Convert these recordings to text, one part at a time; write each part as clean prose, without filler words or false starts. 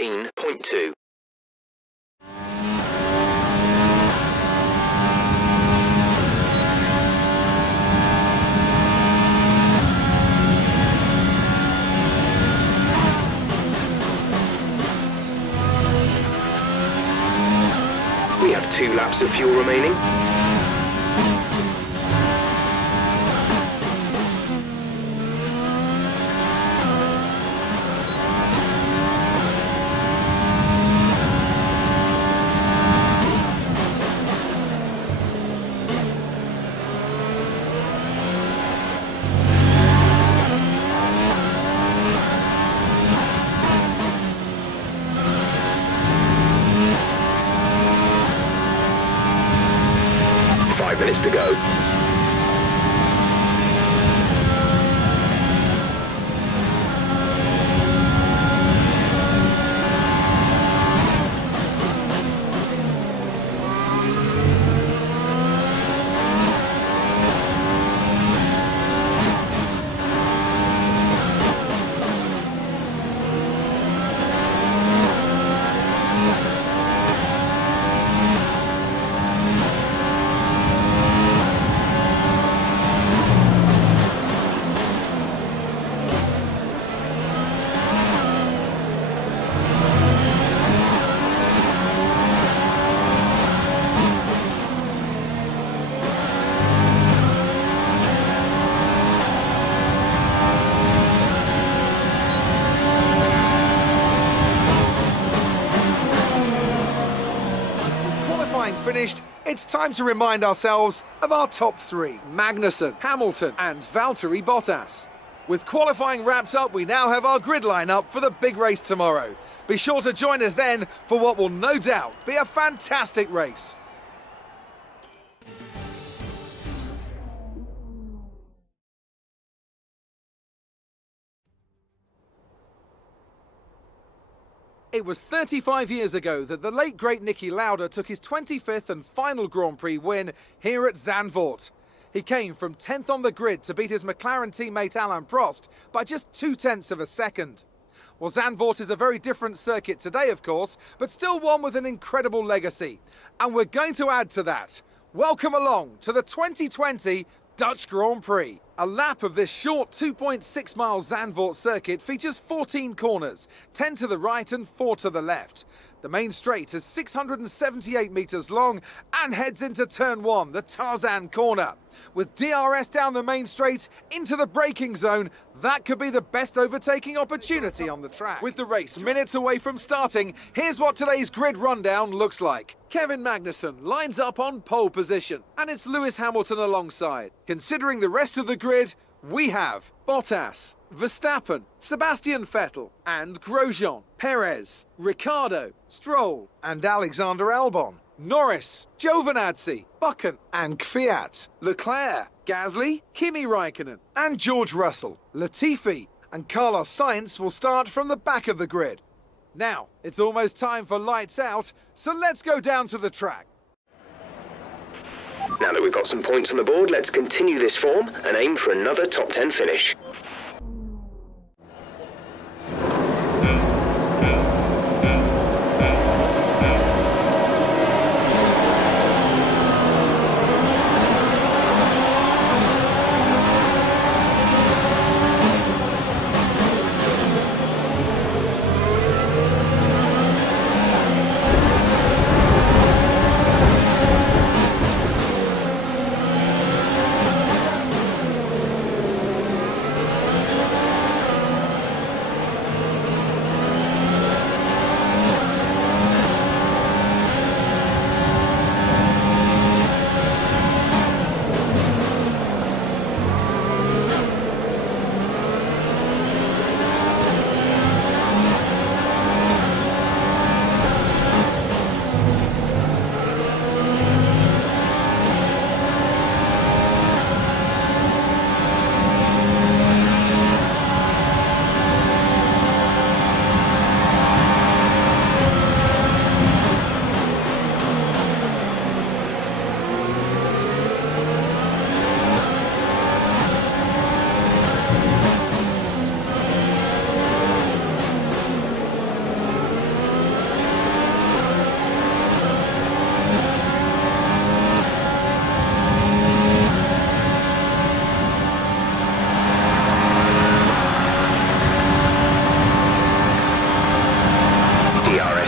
13.2. We have 2 laps of fuel remaining. Minutes to go. Finished, it's time to remind ourselves of our top 3, Magnussen, Hamilton and Valtteri Bottas. With qualifying wrapped up, we now have our grid lineup for the big race tomorrow. Be sure to join us then for what will no doubt be a fantastic race. It was 35 years ago that the late great Niki Lauda took his 25th and final Grand Prix win here at Zandvoort. He came from 10th on the grid to beat his McLaren teammate Alain Prost by just 0.2 of a second. Well, Zandvoort is a very different circuit today, of course, but still one with an incredible legacy. And we're going to add to that. Welcome along to the 2020 Dutch Grand Prix. A lap of this short 2.6 mile Zandvoort circuit features 14 corners, 10 to the right and 4 to the left. The main straight is 678 metres long and heads into turn 1, the Tarzan corner. With DRS down the main straight into the braking zone, that could be the best overtaking opportunity on the track. With the race minutes away from starting, here's what today's grid rundown looks like. Kevin Magnussen lines up on pole position, and it's Lewis Hamilton alongside. Considering the rest of the grid, we have Bottas, Verstappen, Sebastian Vettel and Grosjean, Perez, Ricciardo, Stroll and Alexander Albon, Norris, Giovinazzi, Buchan and Kvyat, Leclerc, Gasly, Kimi Raikkonen and George Russell, Latifi and Carlos Sainz will start from the back of the grid. Now, it's almost time for lights out, so let's go down to the track. Now that we've got some points on the board, let's continue this form and aim for another top 10 finish.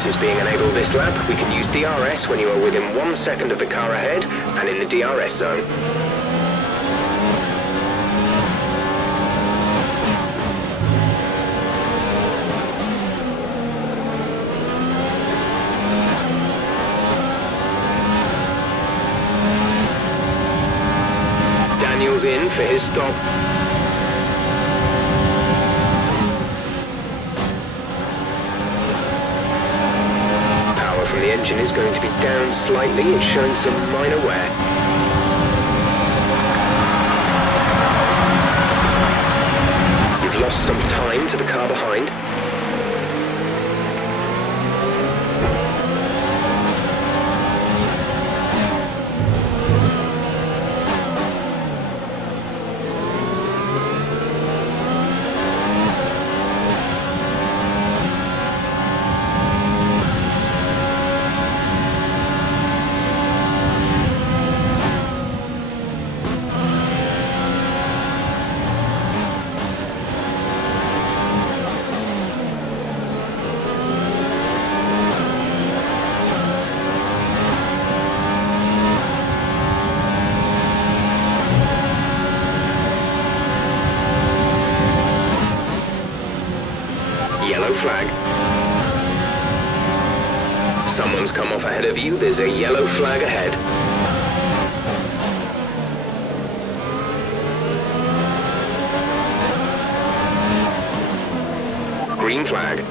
DRS is being enabled this lap. We can use DRS when you are within 1 second of the car ahead and in the DRS zone. Daniel's in for his stop. Power from the engine is going to be down slightly. It's showing some minor wear. You've lost some time to the car behind. Yellow flag. Someone's come off ahead of you. There's a yellow flag ahead. Green flag.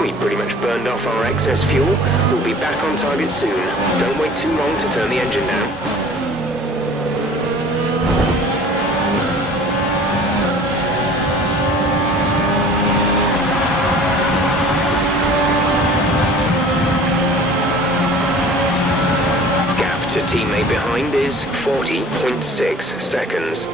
We pretty much burned off our excess fuel. We'll be back on target soon. Don't wait too long to turn the engine down. Gap to teammate behind is 40.6 seconds.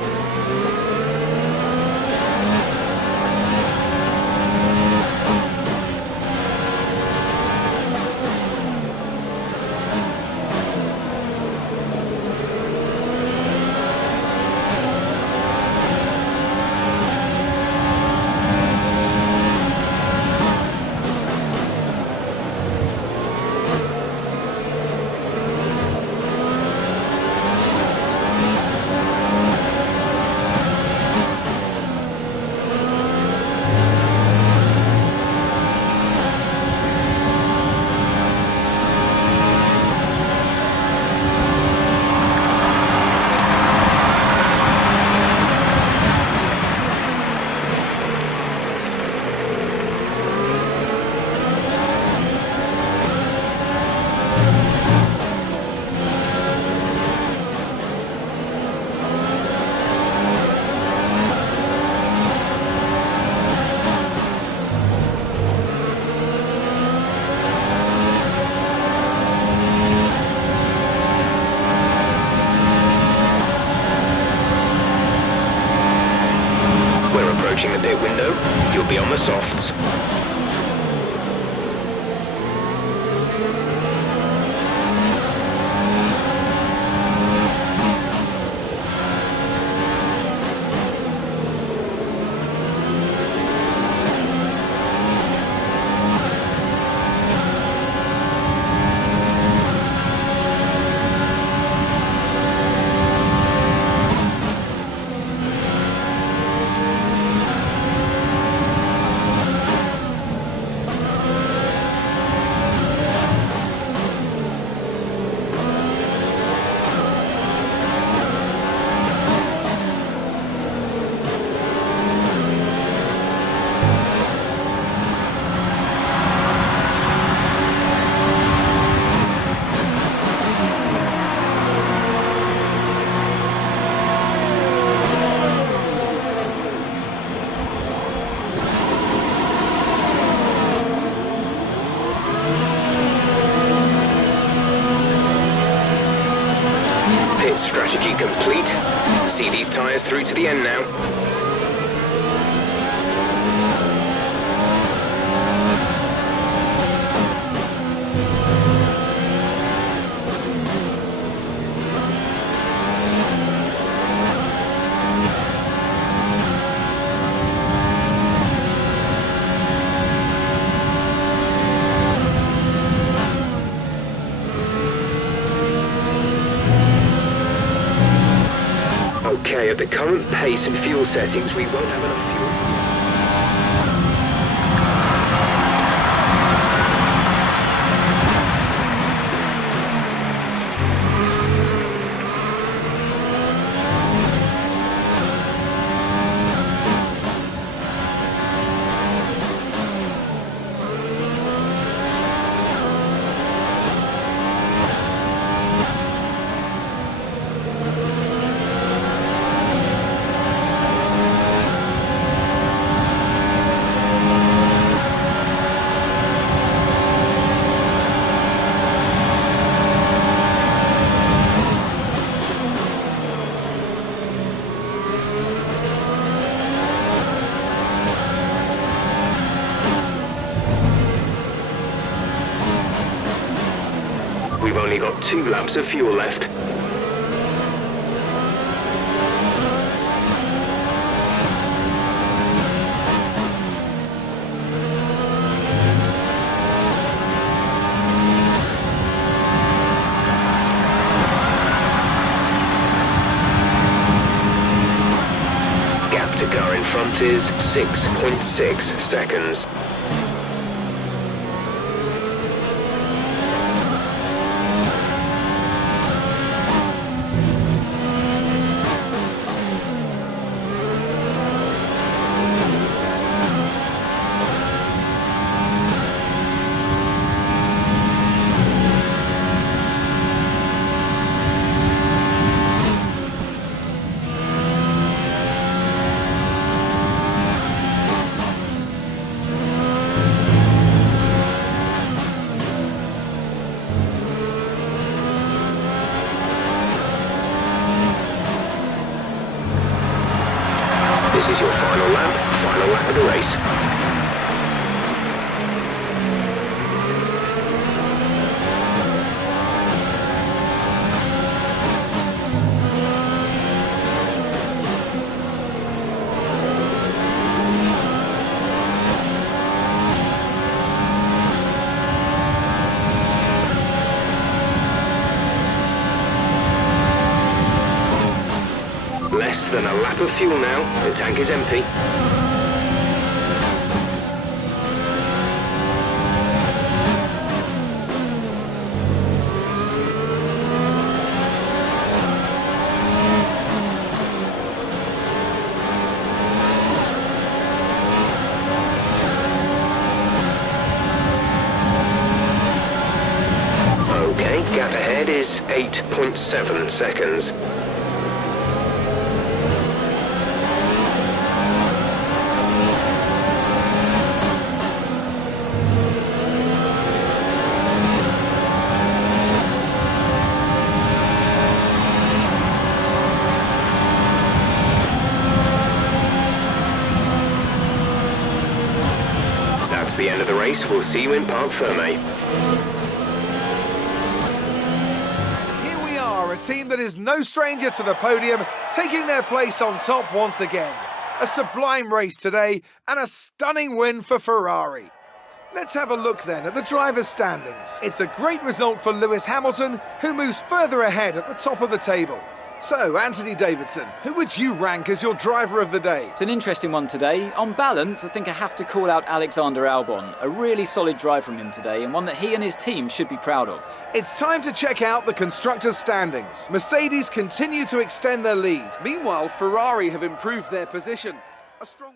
Approaching the pit window, you'll be on the softs. Strategy complete. See these tyres through to the end now. Okay, at the current pace and fuel settings, we won't have enough fuel. We've only got 2 laps of fuel left. Gap to car in front is 6.6 seconds. This is your final lap of the race. Less than a lap of fuel now. The tank is empty. Okay, gap ahead is 8.7 seconds. That's the end of the race. We'll see you in Parc Fermé. Here we are, a team that is no stranger to the podium, taking their place on top once again. A sublime race today and a stunning win for Ferrari. Let's have a look then at the drivers' standings. It's a great result for Lewis Hamilton, who moves further ahead at the top of the table. So, Anthony Davidson, who would you rank as your driver of the day? It's an interesting one today. On balance, I think I have to call out Alexander Albon. A really solid drive from him today, and one that he and his team should be proud of. It's time to check out the constructors' standings. Mercedes continue to extend their lead. Meanwhile, Ferrari have improved their position. A strong